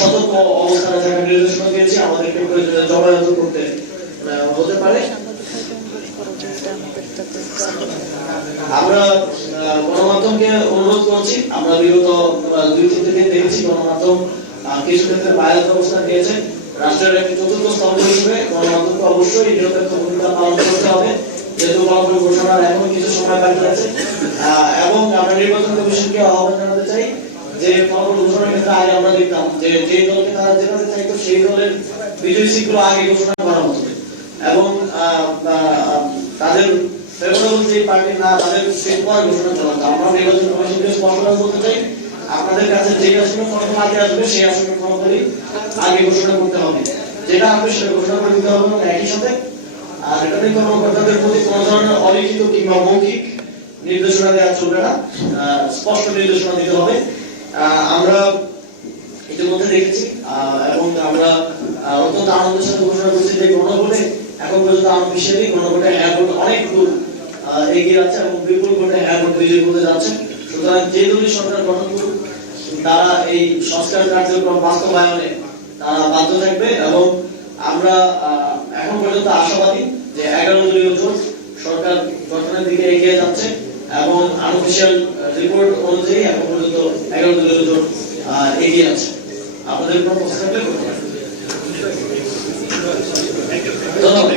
সতর্ক অবস্থানে থাকার নির্দেশনা দিয়েছি, আমাদেরকে জমায়েত করতে হতে পারে। আমরা গণমাধ্যমকে অনুরোধ করছি। আমরা বিগত দুই তিন দিন দেখছি গণমাধ্যম কিছু ক্ষেত্রে বায়াস অবস্থান নিয়েছে। রাষ্ট্রের একটি চতুর্থ স্তম্ভ হিসেবে গণমাধ্যমকে অবশ্যই নিরপেক্ষ ভূমিকা পালন করতে হবে। যেহেতু গণতন্ত্র ঘোষণার এখন কিছু সময় বাকি আছে এবং আমরা নির্বাচন কমিশনকে আহ্বান জানাতে চাই যে ফলাফল ঘোষণার ক্ষেত্রে আগে আমরা দেখতাম, যে যে দলকে তারা জেতাতে চাইতো সেই দলের বিজয়ী সিটগুলো আগে ঘোষণা করা হতো। এবং তাদের ফেভারেবল যে পার্টি না, তাদের সেই পরে ঘোষণা করা হতো। আমরা নির্বাচন কমিশনকে স্পষ্ট করে বলতে চাই, আপনাদের কাছে যে আসনে ফলাফল আগে আসবে, সেই আসনের ফলাফলই আগে ঘোষণা করতে হবে। যেটা আসবে, সেটা ঘোষণা করে দিতে হবে একই সাথে, আর রিটার্নিং কর্মকর্তাদের প্রতি কোনো ধরনের অলিখিত কিংবা মৌখিক নির্দেশনা দেওয়া চলবে না স্পষ্ট নির্দেশনা দিতে হবে। আমরা ইতিমধ্যে দেখেছি এবং আমরা অত্যন্ত আনন্দের সাথে ঘোষণা করছি যে গণভোটে এখন পর্যন্ত আমার বিশ্বাসী গণভোটে হ্যাঁ ভোট অনেক দূর এগিয়ে আছে এবং বিপুল ভোটে হ্যাঁ ভোট বিজয়ী হতে যাচ্ছে। সুতরাং যে দলই সরকার গঠন করুক, তারা এই সংস্কার কার্যক্রম বাস্তবায়নে তারা বাধ্য থাকবে এবং আমরা এখন পর্যন্ত আশাবাদী যে এগারো দলীয় জোট সরকার গঠনের দিকে এগিয়ে যাচ্ছে এবং আনঅফিসিয়াল রিপোর্ট অনুযায়ী এখন পর্যন্ত এগারোটা পর্যন্ত এগিয়ে আছে। আপনাদের কোনো প্রশ্ন ধন্যবাদ।